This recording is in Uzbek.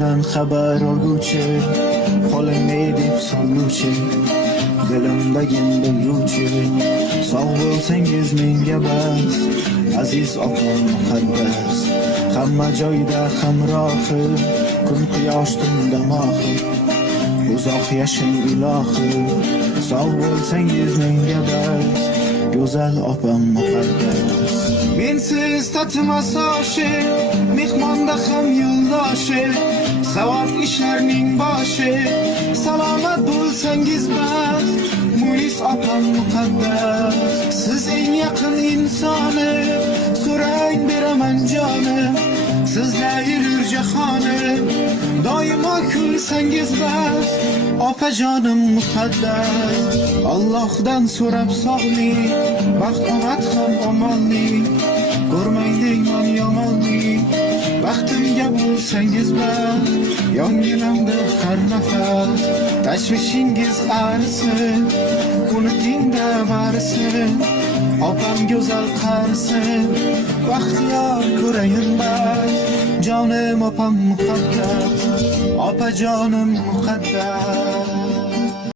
halimdan xabar olguvchi, qo'limga deb solguvchi, dilimdagin bilguvchi, sog' bo'lsangiz menga bas, aziz opam muqaddas. Hamma joyda hamrohi, kun quyosh tunda mohi, uzoq yashang ilohi, sog' bo'lsangiz menga bas, go'zal opam muqaddas. Mensiz tatimas oshi, mehmonda ham yo'ldoshi, savob ishlarning boshi, salomat bo'lsangiz bas, munis opam muqaddas. Siz eng yaqin insoni, so'rang beraman jonim, sizlar yurur jahonim, doimo kulsangiz bas, opajonim muqaddas. Allohdan so'rab sog'lik, baxt omad ham omonlik, ko'rmang deyman yomonlik, baxtimga bo'lsangiz bas, yonginamda har nafas, tashvishingiz arisin, unuting-da barisin, opam go'zal qarisin, baxtiyor ko'rayin bas, jonim opam muqaddas, opajonim muqaddas.